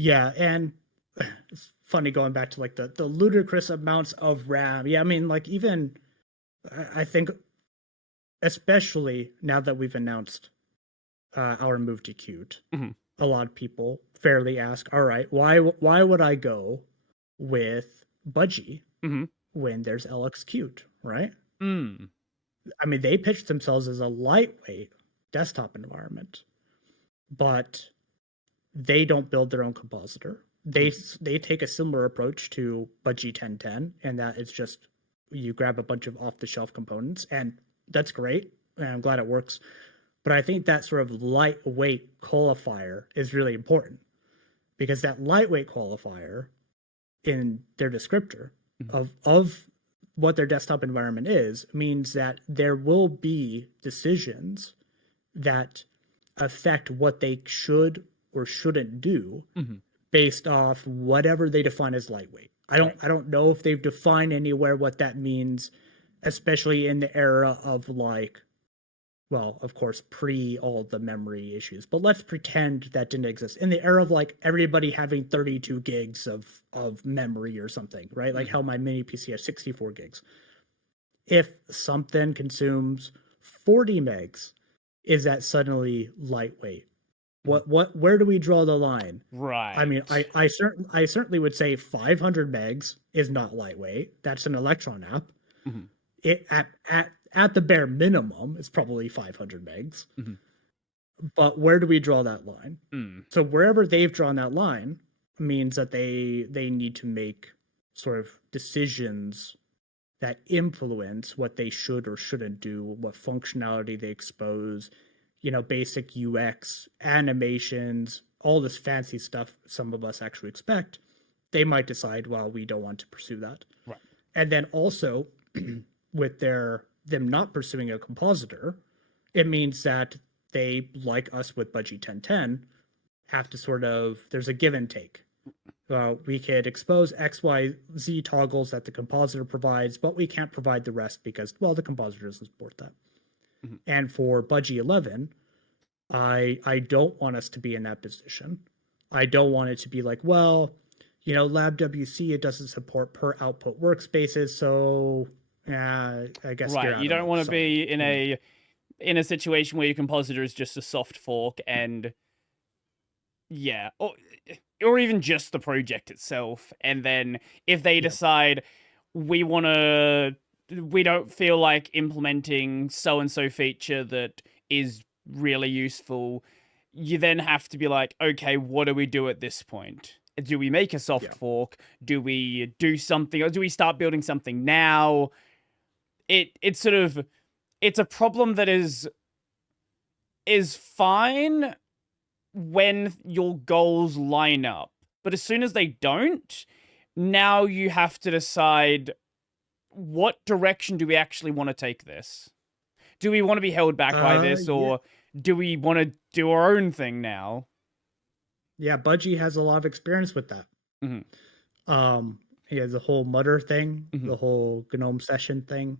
Yeah, and it's funny going back to like the ludicrous amounts of RAM. Yeah, I mean, like even I think, especially now that we've announced our move to Qt, a lot of people fairly ask, all right, why would I go with Budgie when there's LXQt, right? I mean, they pitched themselves as a lightweight desktop environment, but they don't build their own compositor. They take a similar approach to Budgie 1010, and that it's just you grab a bunch of off-the-shelf components, and that's great, and I'm glad it works. But I think that sort of lightweight qualifier is really important, because that lightweight qualifier in their descriptor of what their desktop environment is means that there will be decisions that affect what they should or shouldn't do based off whatever they define as lightweight. I don't know if they've defined anywhere what that means, especially in the era of like, well, of course, pre all the memory issues, but let's pretend that didn't exist. In the era of like everybody having 32 gigs of memory or something, right? Like how my mini PC has 64 gigs. If something consumes 40 megs, is that suddenly lightweight? Where do we draw the line? Right. I mean, I certainly would say 500 megs is not lightweight. That's an Electron app. It at the bare minimum, it's probably 500 megs. But where do we draw that line? So wherever they've drawn that line means that they need to make sort of decisions that influence what they should or shouldn't do, what functionality they expose, you know, basic UX, animations, all this fancy stuff some of us actually expect. They might decide, well, we don't want to pursue that. Right. And then also with them not pursuing a compositor, it means that they, like us with Budgie 1010, have to sort of, there's a give and take. We could expose X, Y, Z toggles that the compositor provides, but we can't provide the rest because, well, the compositor doesn't support that. And for Budgie 11, I don't want us to be in that position. I don't want it to be like, well, you know, LabWC, it doesn't support per output workspaces, so I guess right. You don't want to be in a situation where your compositor is just a soft fork, and yeah, or even just the project itself. And then if they decide we don't feel like implementing so and so feature that is really useful, you then have to be like, okay, what do we do at this point? Do we make a soft fork? Do we do something, or do we start building something now? It's sort of, it's a problem that is fine when your goals line up, but as soon as they don't, now you have to decide, what direction do we actually want to take this? Do we want to be held back by this, or do we want to do our own thing now? Yeah, Budgie has a lot of experience with that. He has the whole Mutter thing, the whole GNOME session thing.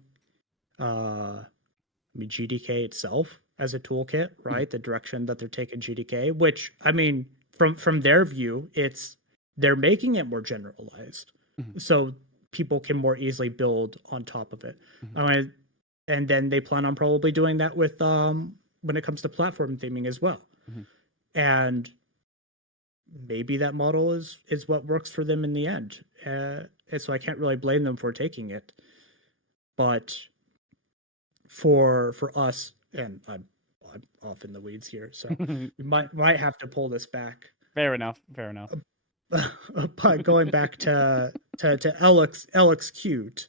I mean, GDK itself as a toolkit, right? The direction that they're taking GDK, which, I mean, from their view, they're making it more generalized, so people can more easily build on top of it. And then they plan on probably doing that with when it comes to platform theming as well. And maybe that model is what works for them in the end. And so I can't really blame them for taking it. But for us, and I'm off in the weeds here, so we might have to pull this back. Fair enough. But going back to LXQt,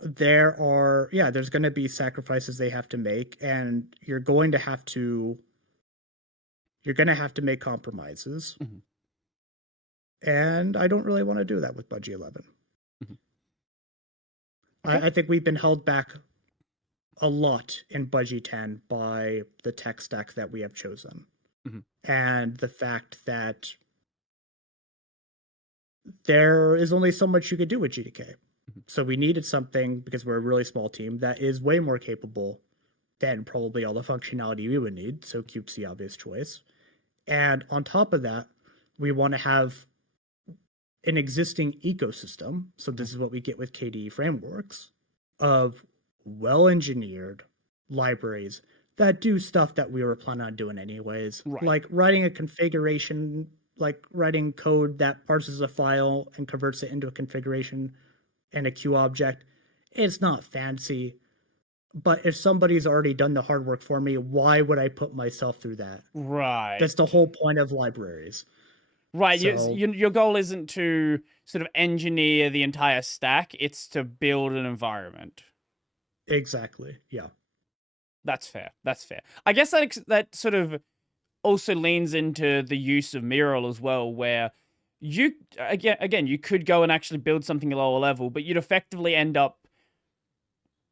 there's going to be sacrifices they have to make, and you're going to have to make compromises. And I don't really want to do that with Budgie 11. I think we've been held back a lot in Budgie 10 by the tech stack that we have chosen. And the fact that there is only so much you could do with GDK. So we needed something, because we're a really small team, that is way more capable than probably all the functionality we would need. So Qt's the obvious choice. And on top of that, we want to have an existing ecosystem. So this is what we get with KDE frameworks of well-engineered libraries that do stuff that we were planning on doing anyways, Right. like writing a configuration, like writing code that parses a file and converts it into a configuration and a Q object. It's not fancy, but if somebody's already done the hard work for me, why would I put myself through that? Right. That's the whole point of libraries. Right. So, Your goal isn't to sort of engineer the entire stack, it's to build an environment. exactly. Yeah. That's fair. That's fair. I guess that sort of also leans into the use of Mural as well, where you again you could go and actually build something lower level, but you'd effectively end up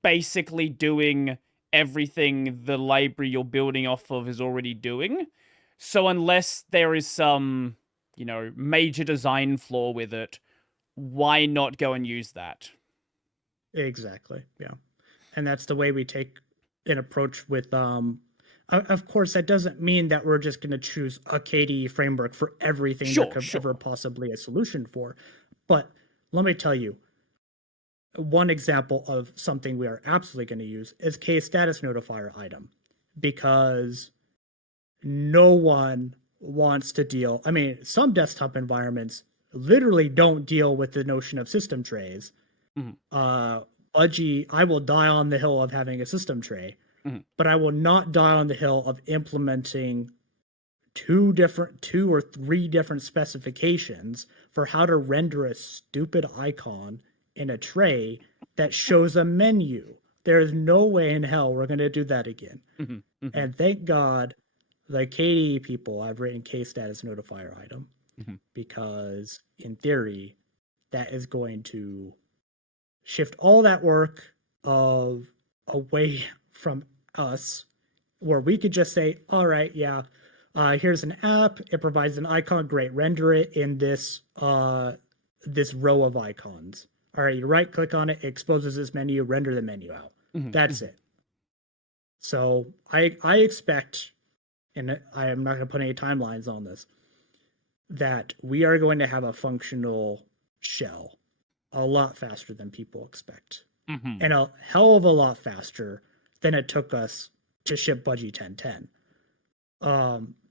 basically doing everything the library you're building off of is already doing. So unless there is some, major design flaw with it, why not go and use that? Exactly. Yeah. And that's the way we take an approach with of course that doesn't mean that we're just going to choose a KDE framework for everything there could ever possibly a solution for. But let me tell you, one example of something we are absolutely going to use is case status notifier item, because no one wants to deal. I mean, some desktop environments literally don't deal with the notion of system trays. Budgie, I will die on the hill of having a system tray, but I will not die on the hill of implementing two or three different specifications for how to render a stupid icon in a tray that shows a menu. There is no way in hell we're going to do that again. And thank God the KDE people have written case status notifier item, because in theory, that is going to shift all that work away from us, where we could just say, all right, yeah, here's an app, it provides an icon, great, render it in this this row of icons. All right, you right click on it, it exposes this menu, render the menu out. That's it. So I expect, and I am not going to put any timelines on this, that we are going to have a functional shell a lot faster than people expect. And a hell of a lot faster than it took us to ship Budgie 10.10.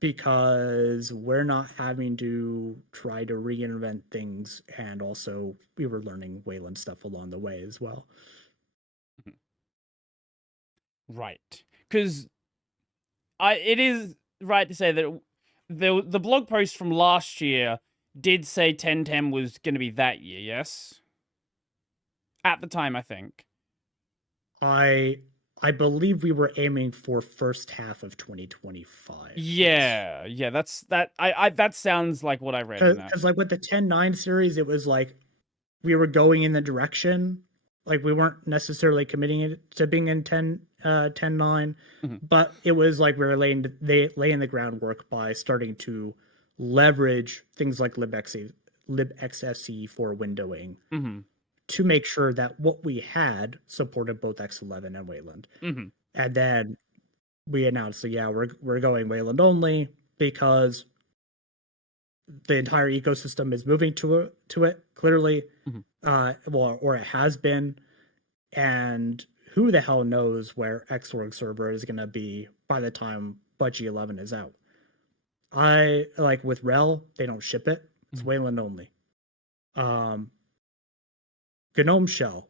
Because we're not having to try to reinvent things, and also we were learning Wayland stuff along the way as well. Right. Because it is right to say that the blog post from last year did say 10.10 was going to be that year, yes? At the time, I think. I believe we were aiming for first half of 2025. Yeah, that sounds like what I read in that. Because like with the 10.9 series, it was like we were going in the direction, like we weren't necessarily committing it to being in 10.9, but it was like we were laying the groundwork by starting to leverage things like libxfc for windowing, to make sure that what we had supported both X11 and Wayland. And then we announced that, yeah, we're going Wayland only, because the entire ecosystem is moving to it clearly, or it has been, and who the hell knows where Xorg server is going to be by the time Budgie 11 is out. I like with RHEL, they don't ship it. It's Wayland only. GNOME shell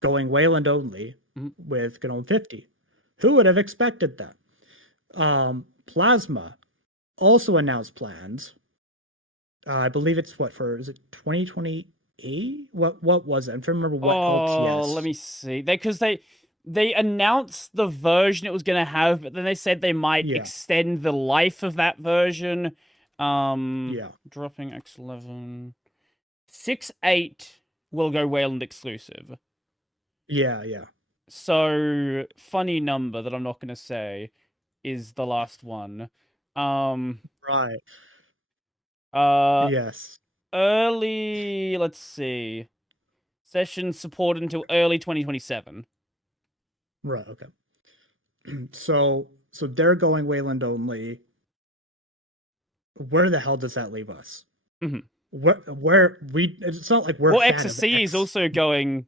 going Wayland only with GNOME 50. Who would have expected that? Plasma also announced plans. I believe it's is it 2028? What was it? I'm trying to remember what LTS. Oh, let me see. Because they announced the version it was going to have, but then they said they might extend the life of that version. Dropping X11. 6.8 will go Wayland exclusive. Yeah. So, funny number that I'm not going to say is the last one. Right. Yes. Early, let's see. Session support until early 2027. Right, okay. So they're going Wayland only. where the hell does that leave us? Mhm. Where we? It's not like we're. Well, a fan of XSC is X. also going.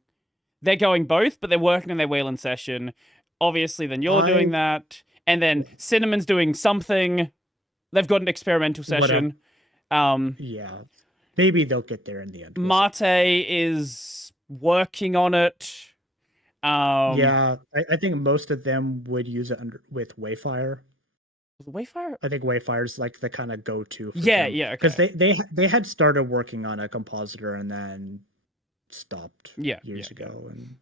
They're going both, but they're working on their Wayland session. Obviously, then you're doing that, and then Cinnamon's doing something. They've got an experimental session. Yeah, maybe they'll get there in the end. Mate is working on it. Yeah, I think most of them would use it with Wayfire. Wayfire? I think Wayfire's like the kind of go-to. Yeah, because they had started working on a compositor and then stopped years ago. And